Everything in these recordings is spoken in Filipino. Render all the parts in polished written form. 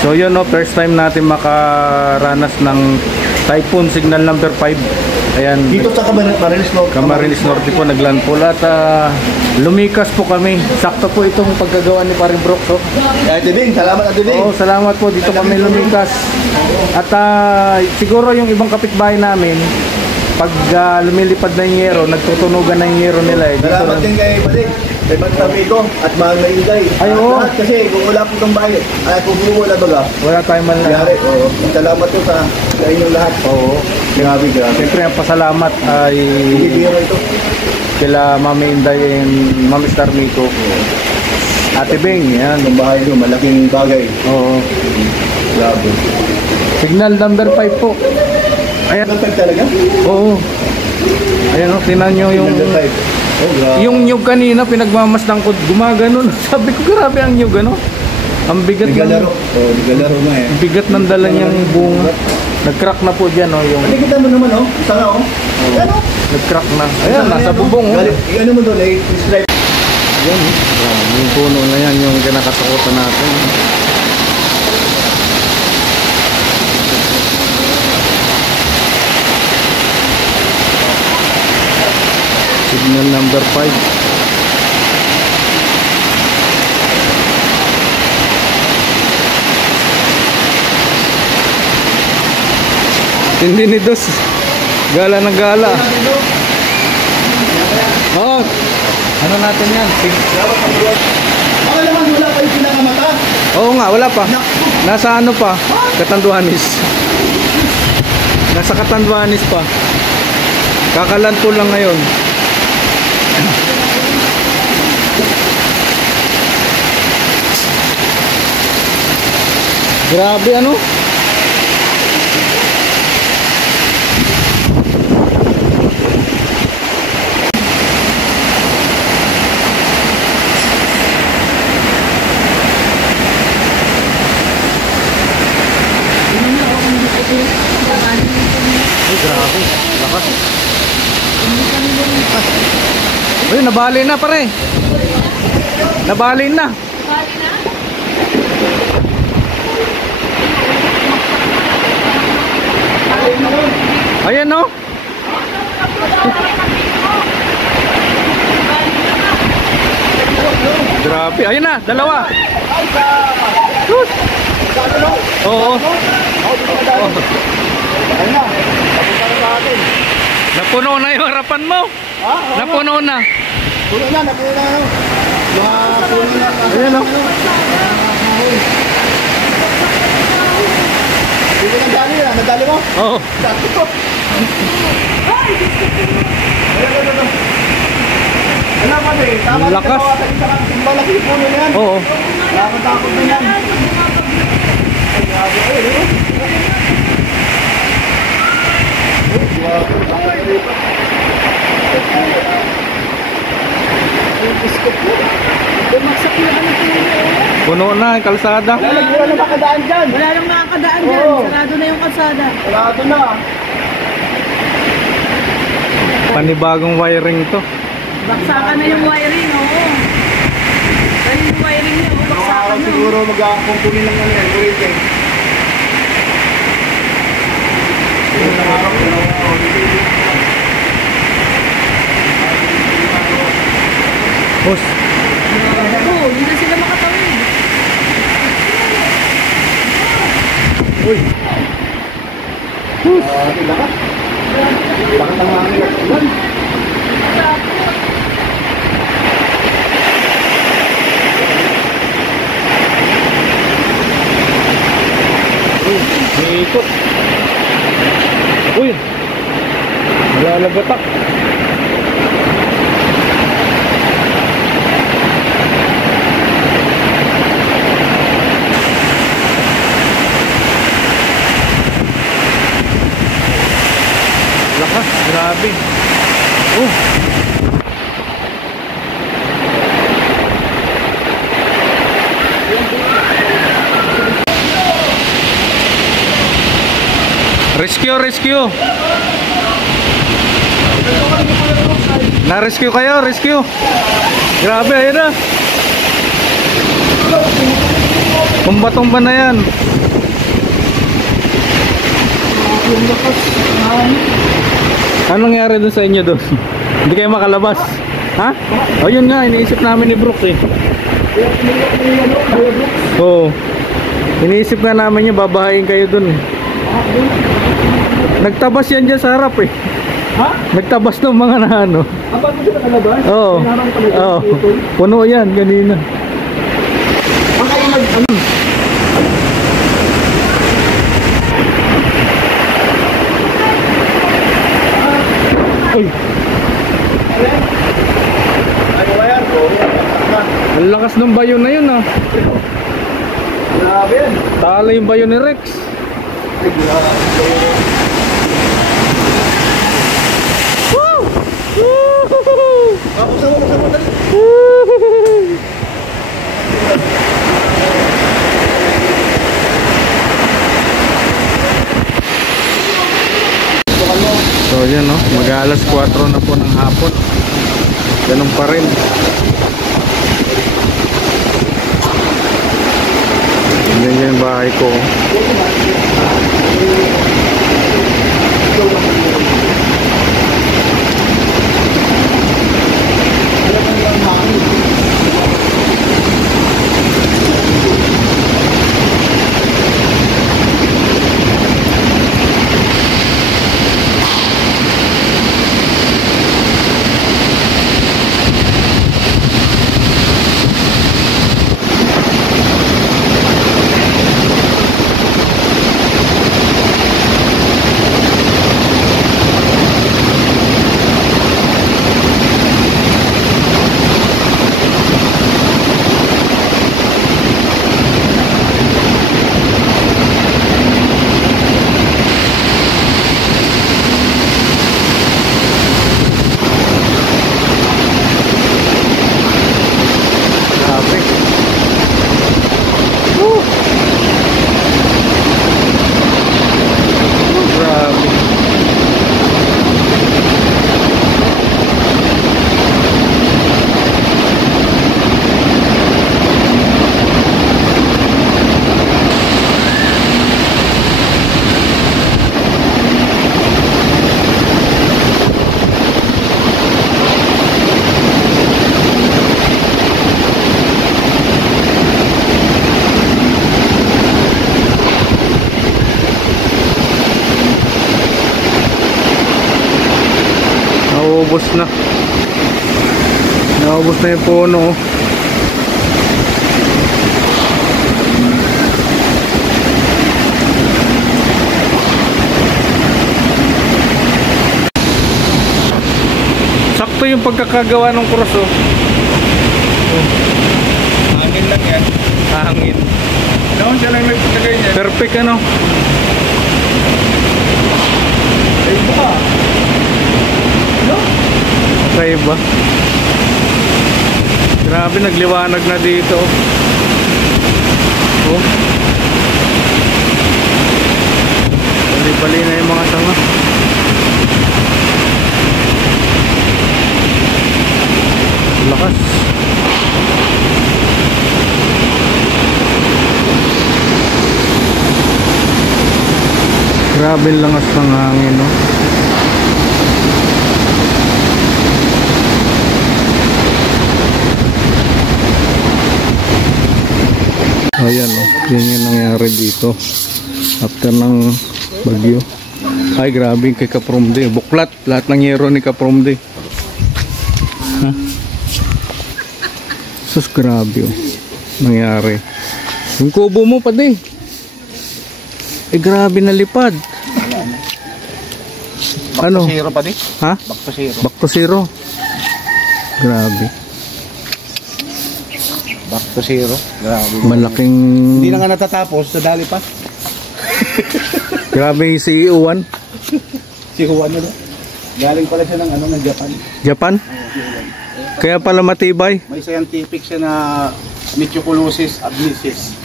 So yun, no, first time natin makaranas ng typhoon signal number 5. Ayan. Dito sa Camarines Norte. Camarines Norte po, naglandfall at lumikas po kami. Sakto po itong pagkagawa ni Paring Brooks. Oh. Ate Bing, salamat Ate Bing. Oo, salamat po. Dito kami lumikas. At siguro yung ibang kapitbahay namin, pag lumilipad na yung yero, nagtutunugan na yung yero nila. Salamat din kay Balik, kay Pagtamigo at Mahal na Inday. Ay, oo. Lahat kasi kung wala po itong bahay, ay kung wala baga, Wala tayong man lang. nangyari. Salamat po sa inyong lahat. Oo. Grabe, grabe. Siyempre, ang pasalamat ay Bibiro ito. kila Mami Inday and Mami Star Miko. Ate Bing, yan. Ang bahay nyo, malaking bagay. Oo. Grabe. Signal number 5 po. Ayan. Number 5 talaga? Oo. Ayan o, tinan nyo yung... Number 5. Oh, grabe. Yung nyug kanina, pinagmamasdan ko, gumaganon. Sabi ko, grabe ang nyug, ano? Ang bigat Naglalaro. Naglalaro na eh. bigat ng dala niyang bunga. Nag-crack na po dyan, oh, yung... Nakikita mo naman, oh. Isa nga, oh. Ano? Nag-crack na. Ayan, nasa bubong, oh. Ano mo doon, eh? Stripe. Yan, yung puno na yan, yung kinakatakutan natin. Signal number 5. Hindi ni Dos. Gala ng gala. Oo. Ano natin yan? Baka naman wala pa yung pinakamata. Oo nga, wala pa. Nasa ano pa? Katanduanis. Nasa Katanduanis pa. Kakalanto lang ngayon. Grabe ano? Ay, grabe. Lakas. Uy, nabali na pare. Nabali na. Ayan no. Grabe. Ayan na, dalawa. Sus. Oo. Ayun na. Papunta na sa atin. Napuno na yung harapan mo. Ha? Napuno na. Puno na, napuno na. Puno na. Ayan no. Dito nagdali na. Nagdali mo? Oo. Dati ko. Ayun. Alam mo eh. Tama rin Lakas. sa malaki puno na yan. Oo. Takot na yan. Ay, grabe. Ayun. Puno na yung kalsada. Wala na makadaan dyan. Wala nang makakadaan dyan. Oo. Sarado na yung kalsada. Sarado na. Panibagong wiring to. Baksakan na yung wiring, oo. Dahil yung wiring niya, oo, baksakan na. Siguro mag-kumpuni ng ano yan. Kulitin. Boss. Oo, hindi na sila makatawid. Uy. Lakas. Lakas ang hangin at ulan. May ikot. Uy. Lalagatak. Lakas, grabe. Oh. Rescue, rescue. Na-rescue kayo, rescue. Grabe, ayun na. Tumba-tumba na yan. Yung lakas. Anong nangyari dun sa inyo doon? Hindi kayo makalabas? Ha? O yun nga, iniisip namin ni Brooks eh. Oo. Iniisip nga namin yung babahayin kayo dun. Nagtabas yan dyan sa harap eh. Ha? Nagtabas ng mga na ano. Abang mo siya nakalabas? Oo. Kailangan talaga. Oo. Puno yan kanina. Ang kayo ano? Ay, Ano ba yan? ang lakas ng bayo na yun ah. Grabe yan. Tala yung bayo ni Rex. Ay, grabe. Buksan mo, dali. So yan no, mag-alas 4 na po ng hapon. Ganun pa rin. Ganyan yung bahay ko. Naubos na. Naubos na yung puno. Sakto yung pagkakagawa ng cross oh. Hangin lang yan. Hangin. Noon siya lang nagpagay niya. Perfect ano. Ay, ba? No? Okay ba? Grabe, nagliwanag na dito. Oh. Bali-bali na yung mga tanga. Lakas. Grabe ang langas ng hangin, no? Ayan, no? Yan yung nangyari dito after ng bagyo. Ay, grabe kay Kapromde. Buklat lahat ng yero ni Kapromde. Ha? Sus, grabe, oh. Nangyari. Yung kubo mo pa di. Eh, grabe na lipad. Ano? Zero pa di? Ha? Back to zero. Back to zero. Grabe. Back to zero. Grabe. Malaking... Hindi na nga natatapos. Nadali pa. Grabe yung CEO1. Si Juan na. Galing pala siya ng ano ng Japan. Japan? Kaya pala matibay. May scientific siya na metrioculosis abusis.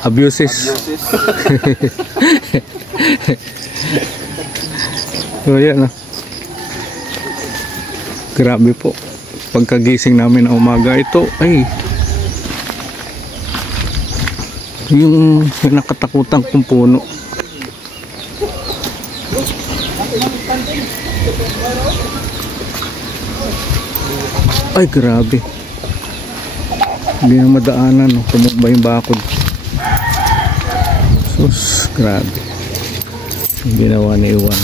Abuses. So yan ah. Grabe po. Pagkagising namin ng umaga ito ay Yung nakatakutan kong puno. Ay, grabe. Hindi na madaanan, no? Tumukba yung bakod. Sus, grabe. Yung ginawa ni Iwan.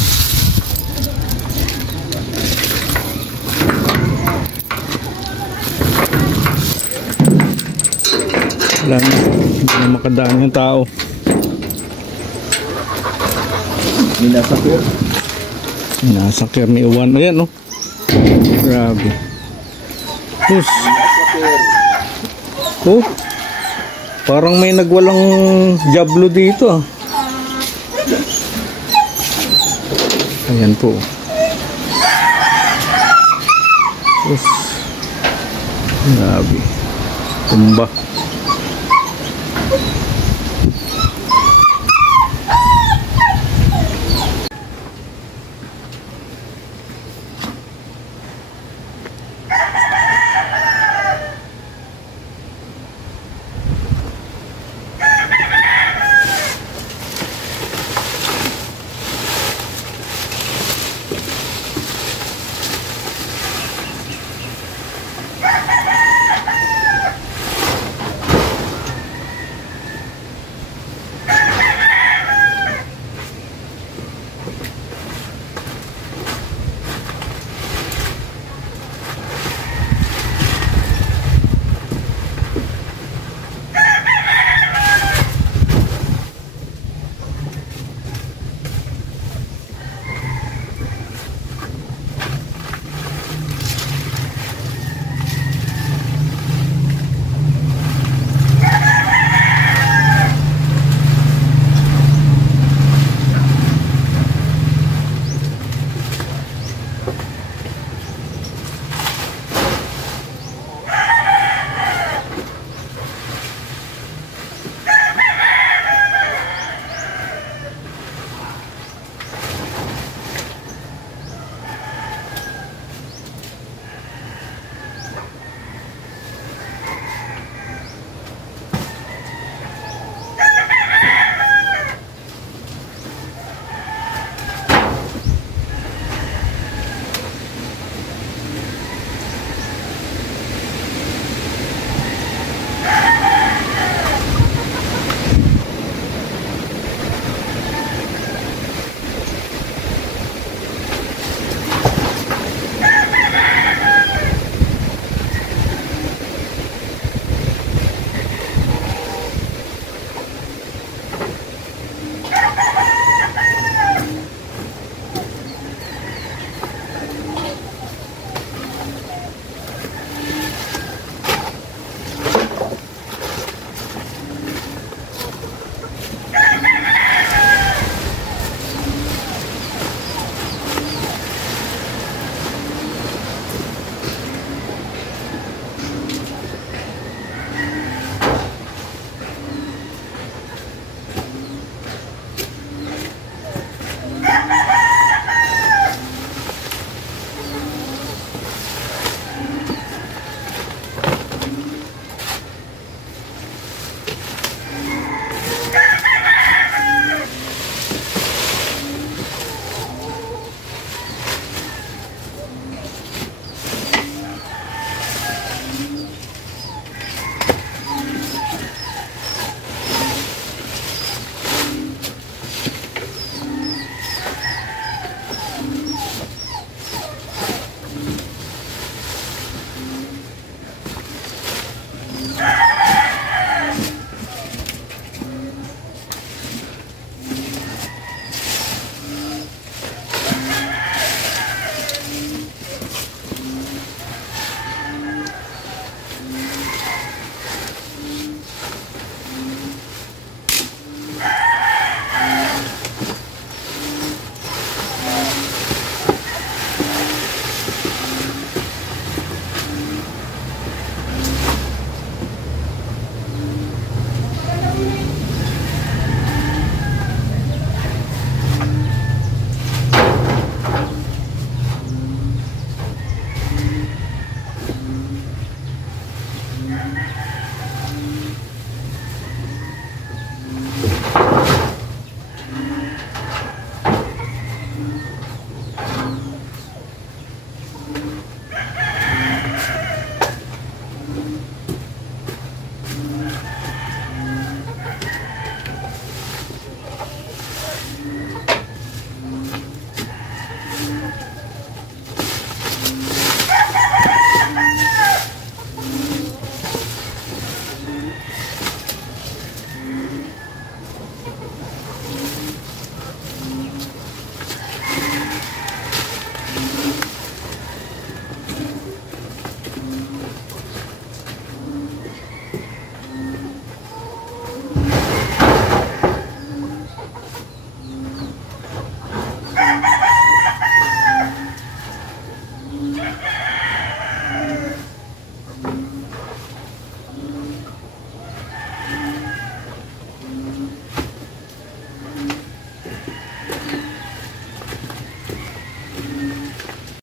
Wala na. Hindi na makadaan yung tao. Minasakir ni Iwan. Ayan, no? Grabe. Sus. Oh. Parang may nagwalang jablo dito, ah. Ayan po. Sus. Grabe. Tumba.